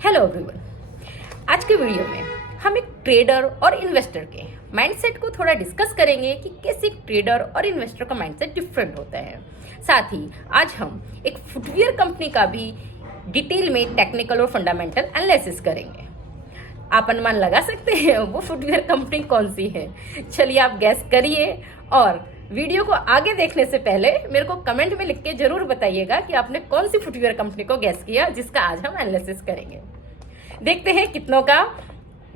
Hello everyone. आज के video में हम एक ट्रेडर और इन्वेस्टर के माइंडसेट को थोड़ा डिस्कस करेंगे कि कैसे एक ट्रेडर और इन्वेस्टर का माइंडसेट डिफरेंट होता है। साथ ही आज हम एक फुटवियर कंपनी का भी डिटेल में टेक्निकल और फंडामेंटल एनालिसिस करेंगे। आप अनुमान लगा सकते हैं वो फुटवियर कंपनी कौन सी है? चलिए आप गैस करिए और वीडियो को आगे देखने से पहले मेरे को कमेंट में लिख के जरूर बताइएगा कि आपने कौन सी फुटवियर कंपनी को गैस किया जिसका आज हम एनालिसिस करेंगे। देखते हैं कितनों का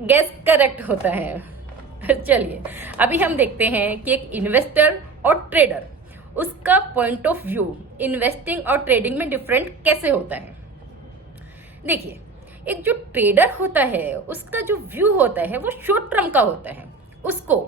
गैस करेक्ट होता है। चलिए अभी हम देखते हैं कि एक इन्वेस्टर और ट्रेडर उसका पॉइंट ऑफ व्यू इन्वेस्टिंग और ट्रेडिंग में डिफरेंट कैसे होता है। देखिए, एक जो ट्रेडर होता है उसका जो व्यू होता है वो शॉर्ट टर्म का होता है। उसको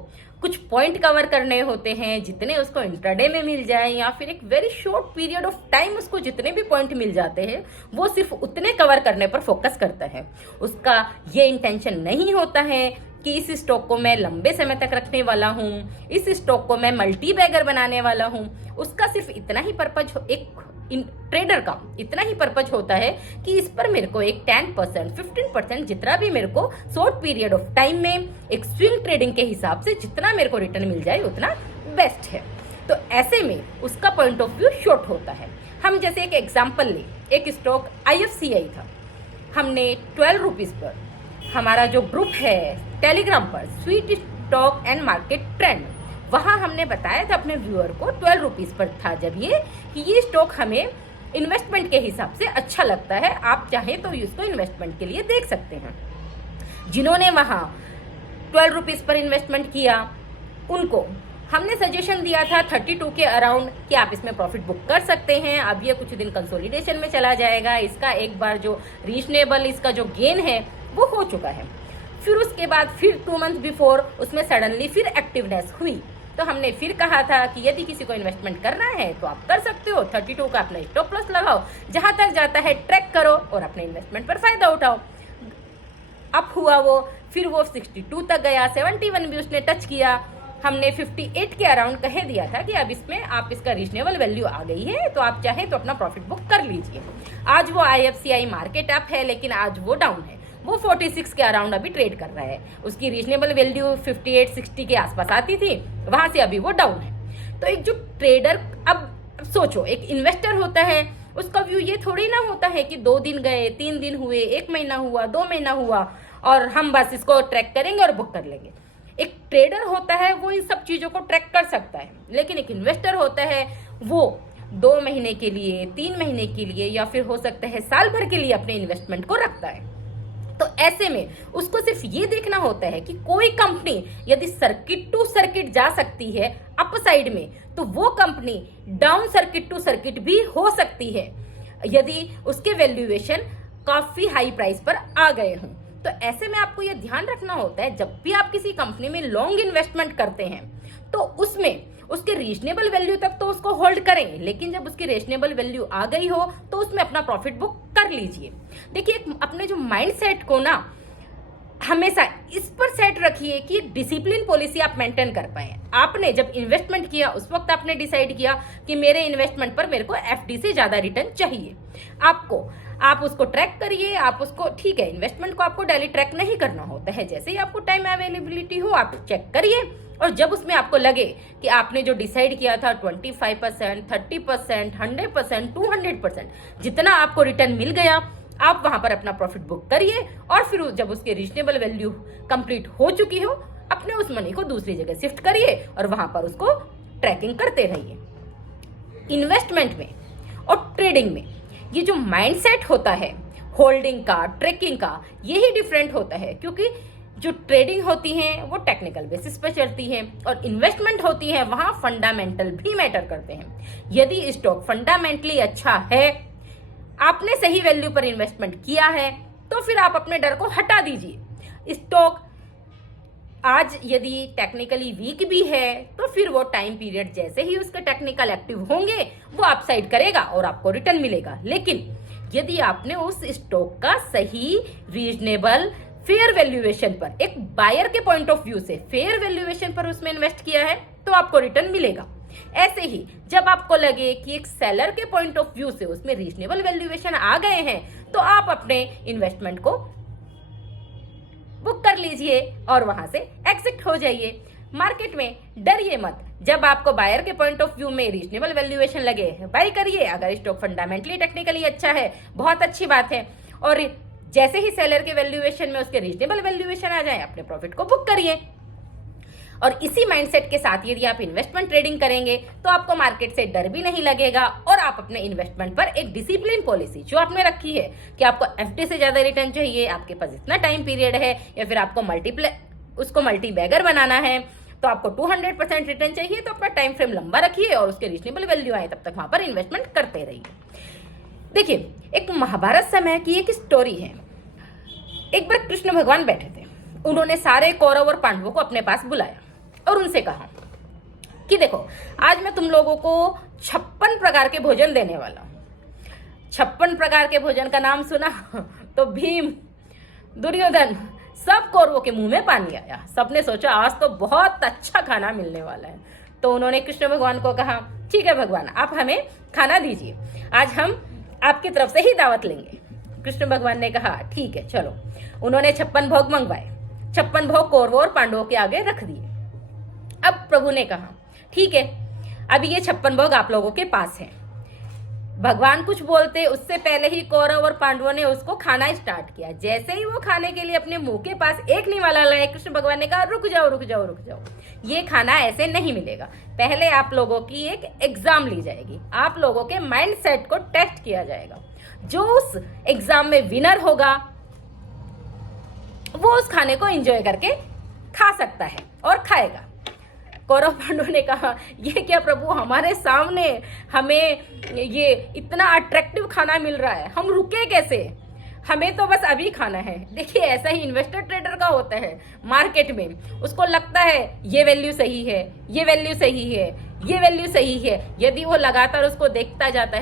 कुछ पॉइंट कवर करने होते हैं, जितने उसको इंट्राडे में मिल जाए या फिर एक very short period of time उसको जितने भी पॉइंट मिल जाते हैं वो सिर्फ उतने कवर करने पर फोकस करता है। उसका ये इंटेंशन नहीं होता है कि इस स्टॉक को मैं लंबे समय तक रखने वाला हूँ, इस स्टॉक को मैं मल्टी बैगर बनाने वाला हूँ। उसका सिर्फ इतना ही पर्पज, एक ट्रेडर का इतना ही पर्पज होता है कि इस पर मेरे को एक 10% 15% जितना भी मेरे को शॉर्ट पीरियड ऑफ टाइम में एक स्विंग ट्रेडिंग के हिसाब से जितना मेरे को रिटर्न मिल जाए उतना बेस्ट है। तो ऐसे में उसका पॉइंट ऑफ व्यू शॉर्ट होता है। हम जैसे एक एग्जांपल ले, एक स्टॉक IFCI था, हमने 12 रुपीज पर, हमारा जो ग्रुप है टेलीग्राम पर sweet stock and market trend, वहां हमने बताया था अपने व्यूअर को 12 रुपीज पर था जब ये स्टॉक हमें इन्वेस्टमेंट के हिसाब से अच्छा लगता है, आप चाहें तो इसको इन्वेस्टमेंट के लिए देख सकते हैं। जिन्होंने वहां 12 रुपीज पर इन्वेस्टमेंट किया उनको हमने सजेशन दिया था 32 के अराउंड कि आप इसमें प्रॉफिट बुक कर सकते हैं। अब ये कुछ दिन कंसोलिडेशन में चला जाएगा, इसका एक बार जो रीजनेबल इसका जो गेन है वो हो चुका है। फिर उसके बाद फिर 2 मंथ बिफोर उसमें सडनली फिर एक्टिवनेस हुई, तो हमने फिर कहा था कि यदि किसी को इन्वेस्टमेंट करना है तो आप कर सकते हो, 32 का अपना स्टॉप लॉस लगाओ, जहां तक जाता है ट्रैक करो और अपने इन्वेस्टमेंट पर फायदा उठाओ। अप हुआ वो, फिर वो 62 तक गया, 71 भी उसने टच किया। हमने 58 के अराउंड कह दिया था कि अब इसमें आप इसका रीजनेबल वैल्यू आ गई है तो आप चाहें तो अपना प्रॉफिट बुक कर लीजिए। आज वो IFCI मार्केट अप है लेकिन आज वो डाउन है, वो 46 के अराउंड अभी ट्रेड कर रहा है। उसकी रीजनेबल वैल्यू 58-60 के आसपास आती थी, वहां से अभी वो डाउन है। तो एक जो ट्रेडर, अब सोचो एक इन्वेस्टर होता है, उसका व्यू ये थोड़ी ना होता है कि 2 दिन गए, 3 दिन हुए, 1 महीना हुआ, 2 महीना हुआ और हम बस इसको ट्रैक करेंगे और बुक कर लेंगे। एक ट्रेडर होता है वो इन सब चीजों को ट्रैक कर सकता है, लेकिन एक इन्वेस्टर होता है वो 2 महीने के लिए, 3 महीने के लिए या फिर हो सकता है साल भर के लिए अपने इन्वेस्टमेंट को रखता है। तो ऐसे में उसको सिर्फ ये देखना होता है कि कोई कंपनी यदि सर्किट टू सर्किट जा सकती है अप साइड में, तो वो company down circuit to circuit भी हो सकती है यदि उसके वैल्यूएशन काफी हाई प्राइस पर आ गए हों। तो ऐसे में आपको यह ध्यान रखना होता है जब भी आप किसी कंपनी में लॉन्ग इन्वेस्टमेंट करते हैं तो उसमें उसके रीजनेबल वैल्यू तक तो उसको होल्ड करें, लेकिन जब उसकी रीजनेबल वैल्यू आ गई हो तो उसमें अपना प्रॉफिट बुक कर लीजिए। देखिए, अपने जो माइंड सेट को ना हमेशा इस पर सेट रखिए कि डिसिप्लिन पॉलिसी आप मेंटेन कर पाए। आपने जब इन्वेस्टमेंट किया उस वक्त आपने डिसाइड किया कि मेरे इन्वेस्टमेंट पर मेरे को FD से ज्यादा रिटर्न चाहिए। आप उसको ट्रैक करिए, आप उसको, ठीक है, इन्वेस्टमेंट को आपको डेली ट्रैक नहीं करना होता है, जैसे ही आपको टाइम अवेलेबिलिटी हो आप चेक करिए और जब उसमें आपको लगे कि आपने जो डिसाइड किया था 25%, 30%, 100%, 200% जितना आपको रिटर्न मिल गया, आप वहां पर अपना प्रॉफिट बुक करिए और फिर जब उसके रीजनेबल वैल्यू कंप्लीट हो चुकी हो अपने उस मनी को दूसरी जगह शिफ्ट करिए और वहां पर उसको ट्रैकिंग करते रहिए। इन्वेस्टमेंट में और ट्रेडिंग में ये जो माइंडसेट होता है होल्डिंग का, ट्रैकिंग का, यही डिफरेंट होता है, क्योंकि जो ट्रेडिंग होती है वो टेक्निकल बेसिस पर चलती है और इन्वेस्टमेंट होती है वहां फंडामेंटल भी मैटर करते हैं। यदि स्टॉक फंडामेंटली अच्छा है, आपने सही वैल्यू पर इन्वेस्टमेंट किया है, तो फिर आप अपने डर को हटा दीजिए। स्टॉक आज यदि टेक्निकली वीक भी है तो फिर वो टाइम पीरियड जैसे ही उसके टेक्निकल एक्टिव होंगे वो अपसाइड करेगा और आपको रिटर्न मिलेगा। लेकिन यदि आपने उस स्टॉक का सही रीजनेबल फेयर वैल्यूएशन पर, एक बायर के पॉइंट ऑफ व्यू से फेयर वैल्यूएशन पर उसमें इन्वेस्ट किया है तो आपको रिटर्न मिलेगा। ऐसे ही जब आपको लगे कि एक सेलर के पॉइंट ऑफ व्यू से उसमें रीजनेबल वैल्यूएशन आ गए हैं तो आप अपने इन्वेस्टमेंट को बुक कर लीजिए और वहां से एग्जिट हो जाइए। मार्केट में डरिए मत, जब आपको बायर के पॉइंट ऑफ व्यू में रीजनेबल वैल्यूएशन लगे बाय करिए। अगर स्टॉक फंडामेंटली टेक्निकली अच्छा है, बहुत अच्छी बात है, और जैसे ही सेलर के वैल्यूएशन में उसके रीजनेबल वैल्यूएशन आ जाए, अपने प्रॉफिट को बुक करिए। और इसी माइंडसेट के साथ यदि आप इन्वेस्टमेंट ट्रेडिंग करेंगे तो आपको मार्केट से डर भी नहीं लगेगा, और आप अपने इन्वेस्टमेंट पर एक डिसिप्लिन पॉलिसी जो आपने रखी है कि आपको एफडी से ज्यादा रिटर्न चाहिए, आपके पास इतना टाइम पीरियड है, या फिर आपको उसको मल्टी बैगर बनाना है, तो आपको 200% रिटर्न चाहिए, तो अपना टाइम फ्रेम लंबा रखिए और उसके रीजनेबल वैल्यू आए तब तक वहां पर इन्वेस्टमेंट करते रहिए। देखिए, एक महाभारत समय की एक स्टोरी है। एक बार कृष्ण भगवान बैठे थे, उन्होंने सारे कौरव और पांडवों को अपने पास बुलाया और उनसे कहा कि देखो, आज मैं तुम लोगों को 56 प्रकार के भोजन देने वाला हूं। 56 प्रकार के भोजन का नाम सुना तो भीम, दुर्योधन, सब कौरवों के मुंह में पानी आया। सबने सोचा आज तो बहुत अच्छा खाना मिलने वाला है। तो उन्होंने कृष्ण भगवान को कहा, ठीक है भगवान, आप हमें खाना दीजिए, आज हम आपकी तरफ से ही दावत लेंगे। कृष्ण भगवान ने कहा, ठीक है चलो। उन्होंने 56 भोग मंगवाए, 56 भोग कौरवों और पांडवों के आगे रख दिए। अब प्रभु ने कहा, ठीक है, अभी ये 56 भोग आप लोगों के पास है। भगवान कुछ बोलते उससे पहले ही कौरव और पांडवों ने उसको खाना स्टार्ट किया। जैसे ही वो खाने के लिए अपने मुंह के पास एक निवाला लाए, कृष्ण भगवान ने कहा, रुक जाओ रुक जाओ रुक जाओ, ये खाना ऐसे नहीं मिलेगा। पहले आप लोगों की एक एग्जाम ली जाएगी, आप लोगों के माइंड सेट को टेस्ट किया जाएगा। जो उस एग्जाम में विनर होगा वो उस खाने को एंजॉय करके खा सकता है और खाएगा। कौरव पांडव ने कहा, ये क्या प्रभु, हमारे सामने हमें ये इतना अट्रैक्टिव खाना मिल रहा है, हम रुके कैसे, हमें तो बस अभी खाना है। देखिए, ऐसा ही इन्वेस्टर ट्रेडर का होता है मार्केट में। उसको लगता है ये वैल्यू सही है, ये वैल्यू सही है, ये वैल्यू सही है। यदि वो लगातार उसको देखता जाता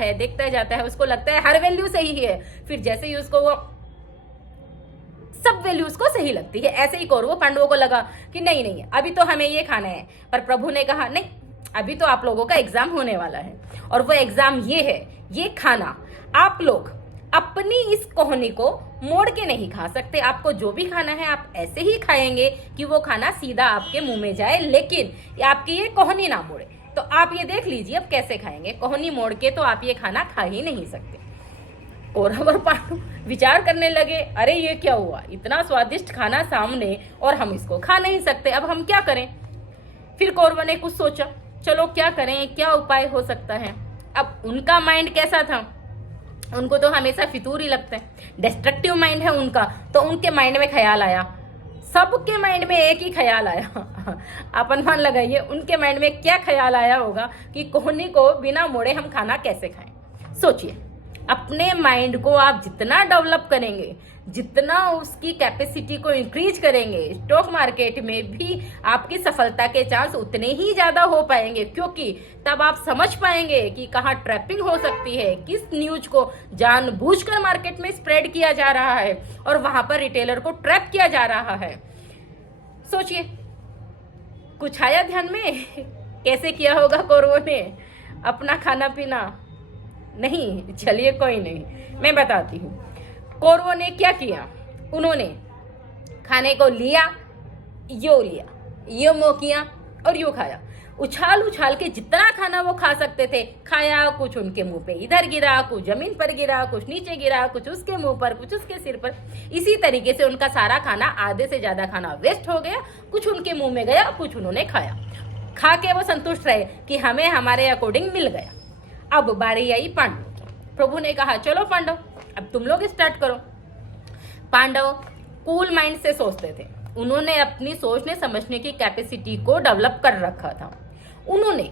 है, उसको लगता है हर वैल्यू सही है, फिर जैसे ही उसको वो सब वैल्यूज को सही लगती है। ऐसे ही कौरवों पांडवों को लगा कि नहीं नहीं, अभी तो हमें ये खाना है। पर प्रभु ने कहा, नहीं, अभी तो आप लोगों का एग्जाम होने वाला है, और वो एग्जाम ये है, ये खाना आप लोग अपनी इस कोहनी को मोड़ के नहीं खा सकते। आपको जो भी खाना है आप ऐसे ही खाएंगे कि वो खाना सीधा आपके मुंह में जाए, लेकिन आपकी ये कोहनी ना मोड़े। तो आप ये देख लीजिए अब कैसे खाएंगे। कोहनी मोड़ के तो आप ये खाना खा ही नहीं सकते। कौरव और पांडव विचार करने लगे, अरे ये क्या हुआ, इतना स्वादिष्ट खाना सामने और हम इसको खा नहीं सकते, अब हम क्या करें। फिर कौरवों ने कुछ सोचा, चलो क्या करें, क्या उपाय हो सकता है। अब उनका माइंड कैसा था, उनको तो हमेशा फितूर ही लगता है, डिस्ट्रक्टिव माइंड है उनका। तो उनके माइंड में ख्याल आया, सबके माइंड में एक ही ख्याल आया। आप अनुमान लगाइए उनके माइंड में क्या ख्याल आया होगा कि कोहनी को बिना मोड़े हम खाना कैसे खाएं। सोचिए, अपने माइंड को आप जितना डेवलप करेंगे, जितना उसकी कैपेसिटी को इंक्रीज करेंगे, स्टॉक मार्केट में भी आपकी सफलता के चांस उतने ही ज्यादा हो पाएंगे, क्योंकि तब आप समझ पाएंगे कि कहाँ ट्रैपिंग हो सकती है, किस न्यूज को जानबूझकर मार्केट में स्प्रेड किया जा रहा है और वहां पर रिटेलर को ट्रैप किया जा रहा है। सोचिए, कुछ आया ध्यान में कैसे किया होगा कौरवों ने अपना खाना पीना? नहीं, चलिए कोई नहीं, मैं बताती हूँ। कौरवों ने क्या किया, उन्होंने खाने को लिया, यो मुंह किया और यो खाया। उछाल उछाल के जितना खाना वो खा सकते थे खाया। कुछ उनके मुंह पे इधर गिरा, कुछ जमीन पर गिरा, कुछ नीचे गिरा, कुछ उसके मुंह पर, कुछ उसके सिर पर। इसी तरीके से उनका सारा खाना, आधे से ज्यादा खाना वेस्ट हो गया। कुछ उनके मुंह में गया, कुछ उन्होंने खाया। खा के वो संतुष्ट रहे कि हमें हमारे अकॉर्डिंग मिल गया। अब बारी आई पांडव की। प्रभु ने कहा, चलो पांडव, अब तुम लोग स्टार्ट करो। पांडव कूल माइंड से सोचते थे, उन्होंने अपनी सोचने समझने की कैपेसिटी को डेवलप कर रखा था। उन्होंने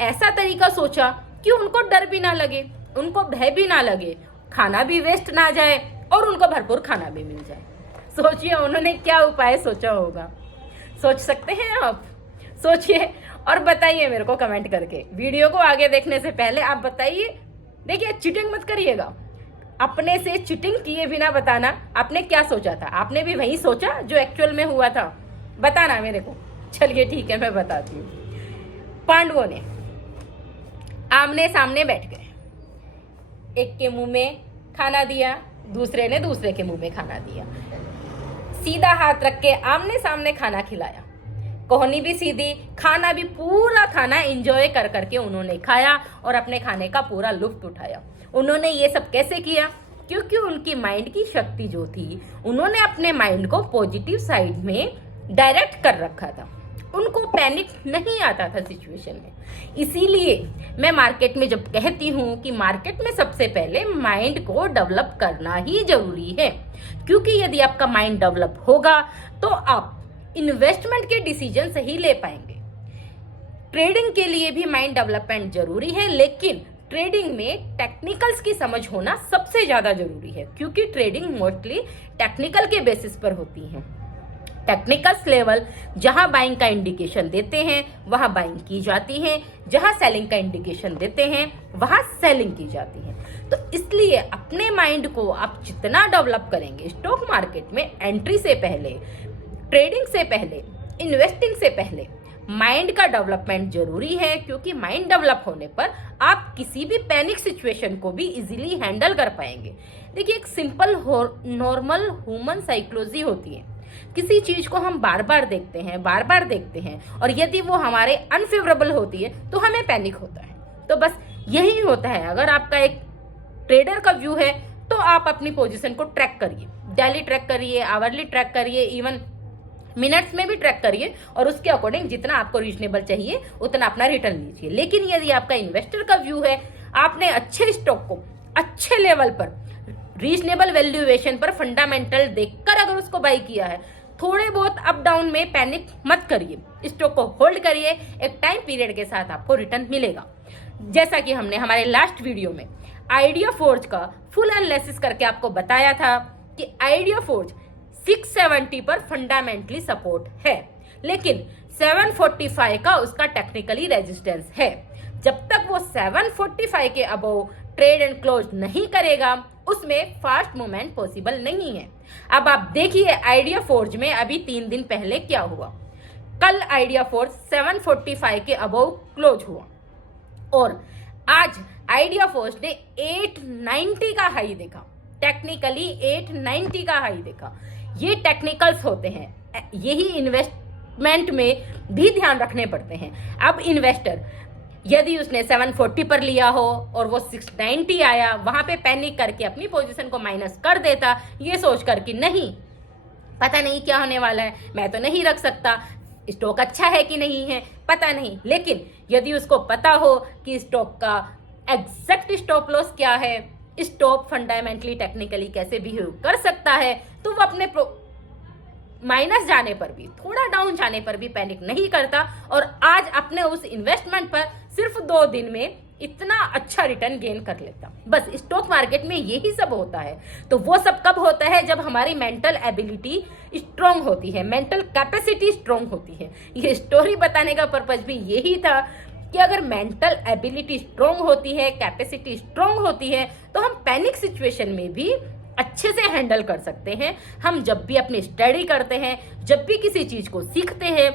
ऐसा तरीका सोचा कि उनको डर भी ना लगे, उनको भय भी ना लगे, खाना भी वेस्ट ना जाए और उनको भरपूर खाना भी मिल जाए। सोचिए उन्होंने क्या उपाय सोचा होगा। सोच सकते हैं आप? सोचिए और बताइए मेरे को कमेंट करके। वीडियो को आगे देखने से पहले आप बताइए। देखिए, चीटिंग मत करिएगा, अपने से चीटिंग किए बिना बताना आपने क्या सोचा था। आपने भी वही सोचा जो एक्चुअल में हुआ था, बताना मेरे को। चलिए ठीक है, मैं बताती हूँ। पांडवों ने आमने सामने बैठ गए, एक के मुंह में खाना दिया, दूसरे ने दूसरे के मुंह में खाना दिया। सीधा हाथ रख के आमने सामने खाना खिलाया, कहानी भी सीधी, खाना भी, पूरा खाना एंजॉय कर करके उन्होंने खाया और अपने खाने का पूरा लुत्फ उठाया। उन्होंने ये सब कैसे किया? क्योंकि उनकी माइंड की शक्ति जो थी, उन्होंने अपने माइंड को पॉजिटिव साइड में डायरेक्ट कर रखा था। उनको पैनिक नहीं आता था सिचुएशन में। इसीलिए मैं मार्केट में जब कहती हूँ कि मार्केट में सबसे पहले माइंड को डेवलप करना ही जरूरी है, क्योंकि यदि आपका माइंड डेवलप होगा तो आप इन्वेस्टमेंट के डिसीजन सही ले पाएंगे। ट्रेडिंग के लिए भी माइंड डेवलपमेंट जरूरी है, लेकिन ट्रेडिंग में टेक्निकल्स की समझ होना सबसे ज्यादा जरूरी है, क्योंकि ट्रेडिंग मोस्टली टेक्निकल के बेसिस पर होती है। टेक्निकल्स लेवल जहां बाइंग का इंडिकेशन देते हैं वहां बाइंग की जाती है, जहां सेलिंग का इंडिकेशन देते हैं वहां सेलिंग की जाती है। तो इसलिए अपने माइंड को आप जितना डेवलप करेंगे, स्टॉक मार्केट में एंट्री से पहले, ट्रेडिंग से पहले, इन्वेस्टिंग से पहले माइंड का डेवलपमेंट जरूरी है, क्योंकि माइंड डेवलप होने पर आप किसी भी पैनिक सिचुएशन को भी इजीली हैंडल कर पाएंगे। देखिए, एक सिंपल नॉर्मल ह्यूमन साइकोलॉजी होती है। किसी चीज को हम बार बार देखते हैं और यदि वो हमारे अनफेवरेबल होती है तो हमें पैनिक होता है। तो बस यही होता है। अगर आपका एक ट्रेडर का व्यू है तो आप अपनी पोजीशन को ट्रैक करिए, डेली ट्रैक करिए, आवरली ट्रैक करिए, इवन मिनट्स में भी ट्रैक करिए और उसके अकॉर्डिंग जितना आपको रीजनेबल चाहिए उतना अपना रिटर्न लीजिए। लेकिन यदि आपका इन्वेस्टर का व्यू है, आपने अच्छे स्टॉक को अच्छे लेवल पर, रीजनेबल वैल्यूएशन पर, फंडामेंटल देखकर अगर उसको बाई किया है, थोड़े बहुत अप डाउन में पैनिक मत करिए, स्टॉक को होल्ड करिए, एक टाइम पीरियड के साथ आपको रिटर्न मिलेगा। जैसा कि हमने हमारे लास्ट वीडियो में आइडिया फोर्ज का फुल एनालिसिस करके आपको बताया था कि आइडिया फोर्ज 670 पर फंडामेंटली सपोर्ट है, लेकिन 745 का उसका टेक्निकली रेजिस्टेंस है। जब तक वो 745 के अबव ट्रेड एंड क्लोज नहीं करेगा, उसमें फास्ट मूवमेंट पॉसिबल नहीं है। अब आप देखिए आइडिया फोर्ज में अभी 3 दिन पहले क्या हुआ। कल आइडिया फोर्ज 745 के अबव क्लोज हुआ और आज आइडिया फोर्ज ने 890 का हाई देखा, टेक्निकली 890 का हाई देखा। ये टेक्निकल्स होते हैं, यही इन्वेस्टमेंट में भी ध्यान रखने पड़ते हैं। अब इन्वेस्टर यदि उसने 740 पर लिया हो और वो 690 आया, वहां पे पैनिक करके अपनी पोजीशन को माइनस कर देता, ये सोच कर कि नहीं, पता नहीं क्या होने वाला है, मैं तो नहीं रख सकता, स्टॉक अच्छा है कि नहीं है पता नहीं। लेकिन यदि उसको पता हो कि स्टॉक का एग्जैक्ट स्टॉप लॉस क्या है, स्टॉक फंडामेंटली टेक्निकली कैसे बिहेव कर सकता है, तो वो अपने माइनस जाने पर भी, थोड़ा डाउन जाने पर भी पैनिक नहीं करता और आज अपने उस इन्वेस्टमेंट पर सिर्फ 2 दिन में इतना अच्छा रिटर्न गेन कर लेता। बस स्टॉक मार्केट में यही सब होता है। तो वो सब कब होता है? जब हमारी मेंटल एबिलिटी स्ट्रांग होती है, मेंटल कैपेसिटी स्ट्रांग होती है। ये स्टोरी बताने का पर्पज भी यही था कि अगर मेंटल एबिलिटी स्ट्रांग होती है, कैपेसिटी स्ट्रांग होती है, तो हम पैनिक सिचुएशन में भी अच्छे से हैंडल कर सकते हैं। हम जब भी अपनी स्टडी करते हैं, जब भी किसी चीज को सीखते हैं,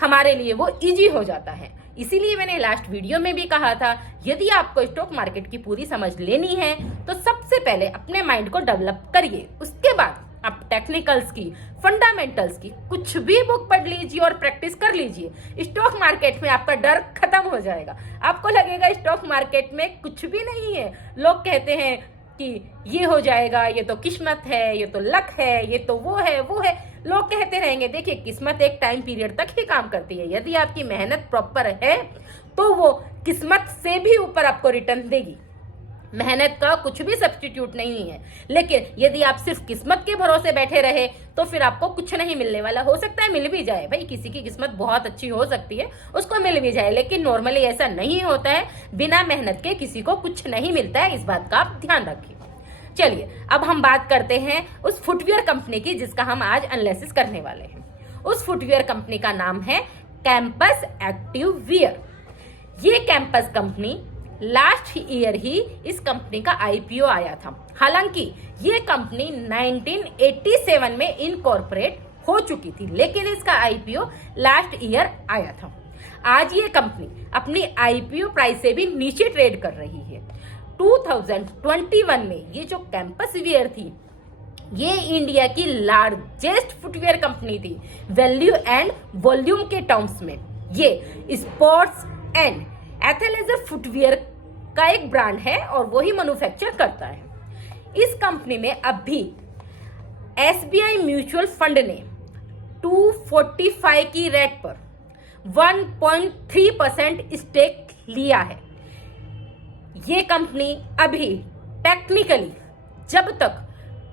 हमारे लिए वो इजी हो जाता है। इसीलिए मैंने लास्ट वीडियो में भी कहा था, यदि आपको स्टॉक मार्केट की पूरी समझ लेनी है तो सबसे पहले अपने माइंड को डेवलप करिए, उसके बाद आप टेक्निकल्स की, फंडामेंटल्स की कुछ भी बुक पढ़ लीजिए और प्रैक्टिस कर लीजिए। स्टॉक मार्केट में आपका डर खत्म हो जाएगा। आपको लगेगा स्टॉक मार्केट में कुछ भी नहीं है। लोग कहते हैं कि ये हो जाएगा, ये तो किस्मत है, ये तो लक है, ये तो वो है वो है, लोग कहते रहेंगे। देखिए, किस्मत एक टाइम पीरियड तक ही काम करती है। यदि आपकी मेहनत प्रॉपर है तो वो किस्मत से भी ऊपर आपको रिटर्न देगी। मेहनत का कुछ भी सब्स्टिट्यूट नहीं है। लेकिन यदि आप सिर्फ किस्मत के भरोसे बैठे रहे तो फिर आपको कुछ नहीं मिलने वाला। हो सकता है मिल भी जाए, भाई किसी की किस्मत बहुत अच्छी हो सकती है, उसको मिल भी जाए, लेकिन नॉर्मली ऐसा नहीं होता है। बिना मेहनत के किसी को कुछ नहीं मिलता है, इस बात का आप ध्यान रखिए। चलिए अब हम बात करते हैं उस फुटवियर कंपनी की जिसका हम आज एनालिसिस करने वाले हैं। उस फुटवियर कंपनी का नाम है कैंपस एक्टिव वियर। ये कैंपस कंपनी लास्ट ईयर ही इस कंपनी का आईपीओ आया था। हालांकि ये कंपनी 1987 में इनकॉर्पोरेट हो चुकी थी, लेकिन इसका आईपीओ लास्ट ईयर आया था। आज ये कंपनी अपनी आईपीओ प्राइस से भी नीचे ट्रेड कर रही है। 2021 में ये जो कैंपस वियर थी, ये इंडिया की लार्जेस्ट फुटवेयर कंपनी थी वैल्यू एंड वॉल्यूम के टर्म्स में। ये स्पोर्ट्स एंड एथलेजर फुटवेयर का एक ब्रांड है और वही मैन्युफैक्चर करता है। इस कंपनी में अभी एसबीआई म्यूचुअल फंड ने 245 की रेट पर 1.3% स्टेक लिया है। ये कंपनी अभी टेक्निकली जब तक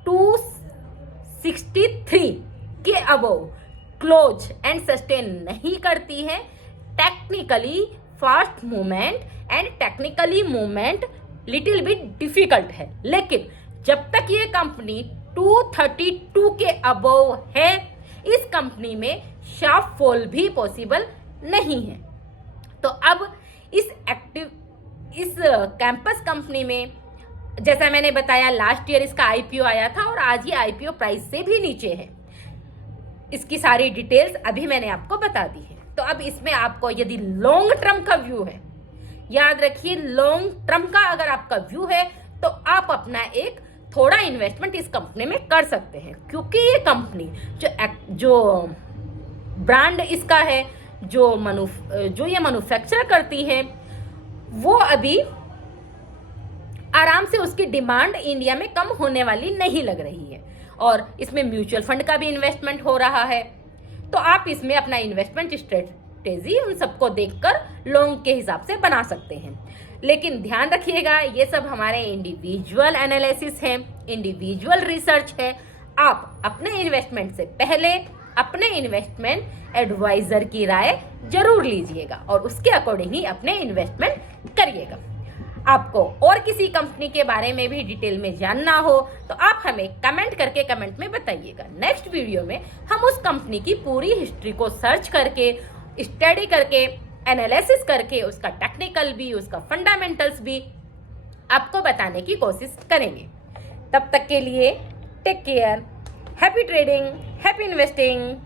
263 के अबव क्लोज एंड सस्टेन नहीं करती है, technically fast movement and technically movement little bit difficult है, लेकिन जब तक ये कंपनी 232 के अबव है, इस कंपनी में शार्प फॉल भी पॉसिबल नहीं है। तो अब इस कैंपस कंपनी में जैसा मैंने बताया, लास्ट ईयर इसका आईपीओ आया था और आज ये आईपीओ प्राइस से भी नीचे है। इसकी सारी डिटेल्स अभी मैंने आपको बता दी है। तो अब इसमें आपको यदि लॉन्ग टर्म का व्यू है, याद रखिए लॉन्ग टर्म का अगर आपका व्यू है तो आप अपना एक थोड़ा इन्वेस्टमेंट इस कंपनी में कर सकते हैं, क्योंकि ये कंपनी जो ब्रांड इसका है, जो ये मैन्युफैक्चर करती है, वो अभी आराम से उसकी डिमांड इंडिया में कम होने वाली नहीं लग रही है। और इसमें म्यूचुअल फंड का भी इन्वेस्टमेंट हो रहा है, तो आप इसमें अपना इन्वेस्टमेंट स्ट्रेटेजी उन सबको देखकर लॉन्ग के हिसाब से बना सकते हैं। लेकिन ध्यान रखिएगा, ये सब हमारे इंडिविजुअल एनालिसिस है, इंडिविजुअल रिसर्च है। आप अपने इन्वेस्टमेंट से पहले अपने इन्वेस्टमेंट एडवाइजर की राय जरूर लीजिएगा और उसके अकॉर्डिंग ही अपने इन्वेस्टमेंट करिएगा। आपको और किसी कंपनी के बारे में भी डिटेल में जानना हो तो आप हमें कमेंट करके कमेंट में बताइएगा। नेक्स्ट वीडियो में हम उस कंपनी की पूरी हिस्ट्री को सर्च करके, स्टडी करके, एनालिसिस करके, उसका टेक्निकल भी, उसका फंडामेंटल्स भी आपको बताने की कोशिश करेंगे। तब तक के लिए take care, happy trading, happy investing.